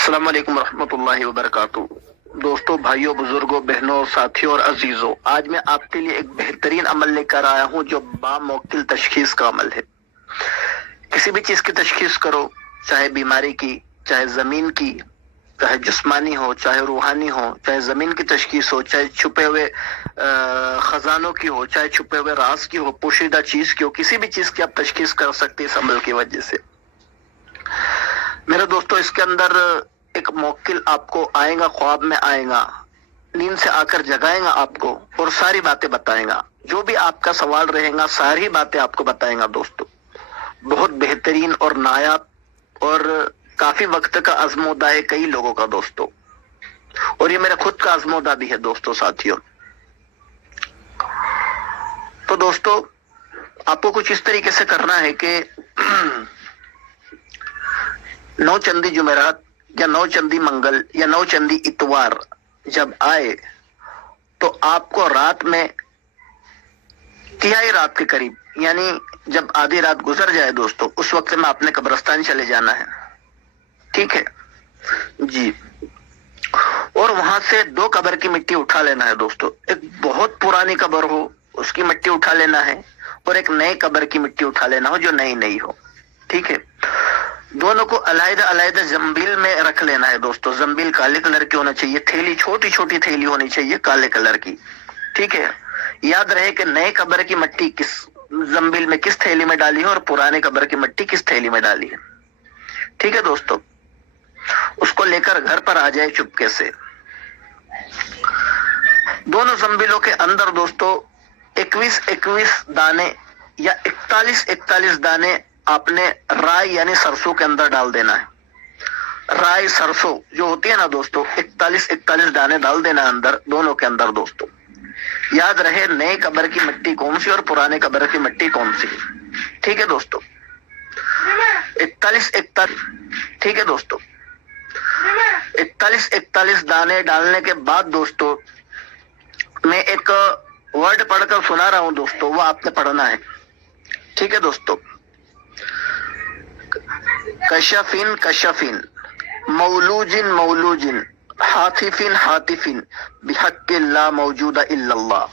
अस्सलाम वालेकुम रहमतुल्लाहि व बरकातहू। दोस्तों, भाइयों, बुजुर्गों, बहनों, साथियों और अजीजों, आज मैं आपके लिए एक बेहतरीन अमल लेकर आया हूं जो बामुवक्किल तशखीस का अमल है। किसी भी चीज की तशखीस करो, चाहे बीमारी की, चाहे जमीन की, चाहे जिस्मानी हो, चाहे रूहानी हो, चाहे जमीन की तशखीस हो, चाहे छुपे हुए खजानों की हो, चाहे छुपे हुए राज की हो, पोशीदा चीज की हो, किसी भी चीज की आप तशखीस कर सकते हैं इस अमल की वजह से। मेरे दोस्तों, इसके अंदर एक मुवक्किल आपको आएगा, ख्वाब में आएगा, नींद से आकर जगाएगा आपको और सारी बातें बताएगा। जो भी आपका सवाल रहेगा सारी बातें आपको बताएगा। दोस्तों, बहुत बेहतरीन और नायाब और काफी वक्त का आजमोदा है कई लोगों का दोस्तों, और ये मेरा खुद का आजमोदा भी है दोस्तों, साथियों। तो दोस्तों, आपको कुछ इस तरीके से करना है कि 9 चंदी जुमेरात या 9 चंदी मंगल या 9 चंदी इतवार जब आए तो आपको रात में तिहाई रात के करीब, यानी जब आधी रात गुजर जाए दोस्तों, उस वक्त में आपने कब्रिस्तान चले जाना है। ठीक है जी। और वहां से 2 कब्र की मिट्टी उठा लेना है दोस्तों। एक बहुत पुरानी कब्र हो उसकी मिट्टी उठा लेना है, और एक नई कब्र की मिट्टी उठा लेना हो जो नई नई हो। ठीक है। दोनों को अलग अलग जंबील में रख लेना है दोस्तों। जंबील काले कलर की होना चाहिए, थैली छोटी छोटी थैली होनी चाहिए काले कलर की। ठीक है। याद रहे कि नए कब्र की मिट्टी किस जंबील में, किस थैली में डाली है, और पुराने कब्र की मिट्टी किस थैली में डाली है। ठीक है दोस्तों। उसको लेकर घर पर आ जाए चुपके से। दोनों जंबीलों के अंदर दोस्तों 21-21 दाने या 41-41 दाने आपने राई यानी सरसों के अंदर डाल देना है। राई सरसों जो होती है ना दोस्तों, 41-41 दाने डाल देना अंदर, दोनों के अंदर दोस्तों। याद रहे नए कब्र की मिट्टी कौन सी और पुराने कब्र की मिट्टी कौन सी। ठीक है दोस्तों। 41-41। ठीक है दोस्तों। 41-41 दाने डालने के बाद दोस्तों, मैं एक वर्ड पढ़कर सुना रहा हूं दोस्तों, वो आपने पढ़ना है। ठीक है दोस्तों। कशफिन कशफिन मौलूजिन मौलूजिन हातिफिन हातिफिन बिहक्किल्ला मौजूदा इल्लल्लाह।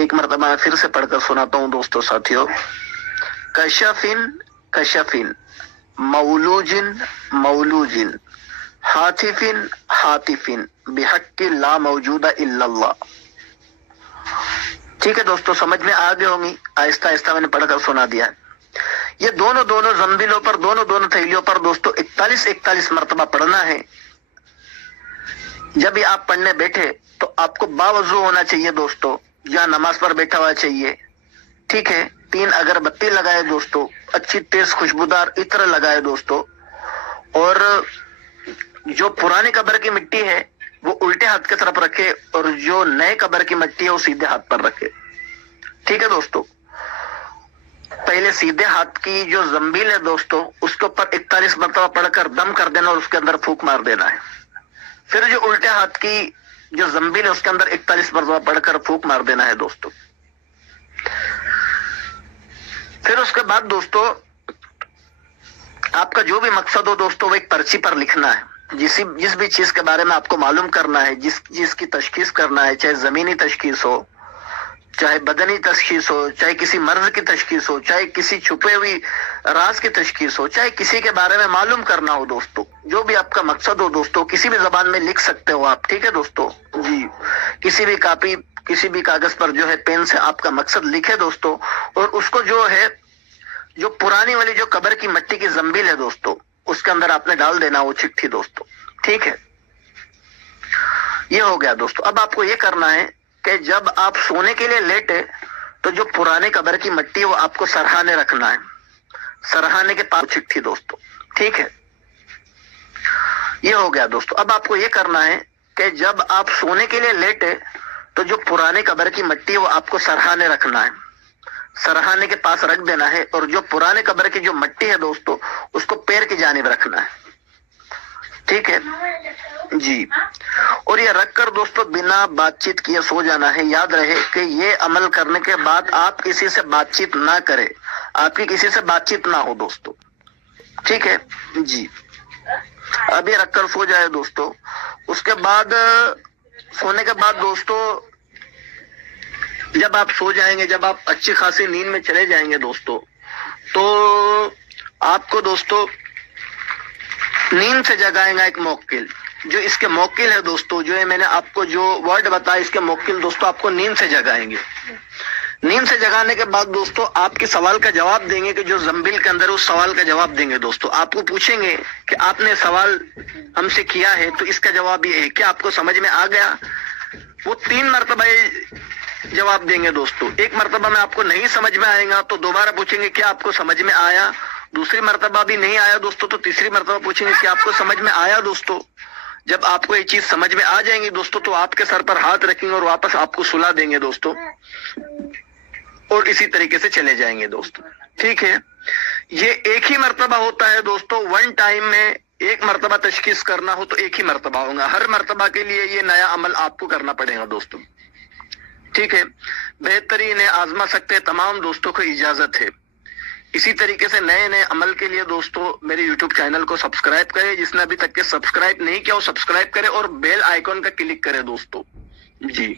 एक मरतबा मैं फिर से पढ़कर सुनाता हूं दोस्तों, साथियों। कशफिन कशफिन मौलूजिन मौलूजिन हातिफिन हातिफिन बिहक्किल्ला मौजूदा इल्लल्लाह। ठीक है दोस्तों, समझ में आ गए होंगी। आहिस्ता आहिस्ता मैंने पढ़कर सुना दिया है। ये दोनों जंबीलों पर, दोनों थैलियों पर दोस्तों 41-41 मरतबा पढ़ना है। जब भी आप पढ़ने बैठे तो आपको बावजू होना चाहिए दोस्तों, या नमाज पर बैठा हुआ चाहिए। ठीक है। 3 अगरबत्ती लगाए दोस्तों, अच्छी तेज खुशबूदार इत्र लगाए दोस्तों, और जो पुरानी कब्र की मिट्टी है वो उल्टे हाथ की तरफ रखे, और जो नए कब्र की मिट्टी है वो सीधे हाथ पर रखे। ठीक है दोस्तों। पहले सीधे हाथ की जो जंबील है दोस्तों, उसके ऊपर 41 मरतबा पढ़कर दम कर देना और उसके अंदर फूंक मार देना है। फिर जो उल्टे हाथ की जो जंबील है उसके अंदर 41 मरतबा पढ़कर फूंक मार देना है दोस्तों। फिर उसके बाद दोस्तों आपका जो भी मकसद हो दोस्तों, वो एक पर्ची पर लिखना है। जिस भी चीज के बारे में आपको मालूम करना है, जिस चीज की तशखीस करना है, चाहे जमीनी तशखीस हो, चाहे बदनी तशखीस हो, चाहे किसी मर्ज की तशखीस हो, चाहे किसी छुपे हुई राज की तशखीस हो, चाहे किसी के बारे में मालूम करना हो दोस्तों, जो भी आपका मकसद हो दोस्तों, किसी भी जबान में लिख सकते हो आप। ठीक है दोस्तों जी। किसी भी कापी, किसी भी कागज पर जो है पेन से आपका मकसद लिखे दोस्तों, और उसको जो है, जो पुरानी वाली जो कब्र की मिट्टी की जंबील है दोस्तों, उसके अंदर आपने डाल देना वो चिट्ठी दोस्तों। ठीक है। ये हो गया दोस्तों। अब आपको ये करना है कि जब आप सोने के लिए लेटे तो जो पुराने कब्र की मिट्टी है वो आपको सरहाने रखना है, सरहाने के पास चिट्ठी दोस्तों। ठीक है। ये हो गया दोस्तों। अब आपको ये करना है कि जब आप सोने के लिए लेटे तो जो पुराने कब्र की मिट्टी है वो आपको सरहाने रखना है, सरहाने के पास रख देना है, और जो पुराने कब्र की जो मिट्टी है दोस्तों उसको पैर की जानिब रखना है। ठीक है जी। और ये रखकर दोस्तों बिना बातचीत किए सो जाना है। याद रहे कि ये अमल करने के बाद आप किसी से बातचीत ना करें, आपकी किसी से बातचीत ना हो दोस्तों। ٹھیک ہے جی. ابھی رکھ کر سو جائے دوستو. اس کے بعد سونے کے بعد دوستو جب آپ سو جائیں گے, جب آپ اچھی خاصی نیند میں چلے جائیں گے دوستو, تو آپ کو دوستو نیند سے جگائے گا ایک موکل. جو اس کے موکل ہے دوستو, جو ہے میں نے آپ کو جو ورڈ بتایا اس کے موکل دوستو آپ کو نیند سے جگائیں گے. نیند سے جگانے کے بعد دوستو آپ کے سوال کا جواب دیں گے, کہ جو زنبیل کے اندر اس سوال کا جواب دیں گے دوستو. آپ کو پوچھیں گے کہ آپ نے سوال ہم سے کیا ہے تو اس کا جواب یہ ہے, کیا آپ کو سمجھ میں آ گیا؟ وہ 3 مرتبہ جواب دیں گے دوستو. ایک مرتبہ میں آپ کو نہیں سمجھ میں آئے گا تو دوبارہ پوچھیں گے کیا آپ کو سمجھ میں آیا. دوسری مرتبہ بھی نہیں آیا دوستو تو تیسری مرتبہ پوچھیں گے کہ آپ کو سمجھ میں آیا دوستو. جب آپ کو یہ چیز سمجھ میں آ جائیں گی دوستو تو آپ کے سر پر ہاتھ رکھیں گے اور واپس آپ کو سلا دیں گے دوستو, اور اسی طریقے سے چلے جائیں گے دوستو. ٹھیک ہے, یہ ایک ہی مرتبہ ہوتا ہے دوستو. 1 ٹائم میں ایک مرتبہ تشخیص کرنا ہو تو ایک ہی مرتبہ ہوگا. ہر مرتبہ کے لیے یہ نیا عمل آپ کو کرنا پڑے گا دوستو. ٹھیک ہے, بہترین ہے, آزما سکتے تمام دوستوں کو اجازت ہے. اسی طریقے سے نئے نئے عمل کے لیے دوستو میرے یوٹیوب چینل کو سبسکرائب کرے. جس نے ابھی تک کے سبسکرائب نہیں کیا وہ سبسکرائب کرے اور بیل آئیکن کا کلک کرے دوستو. جی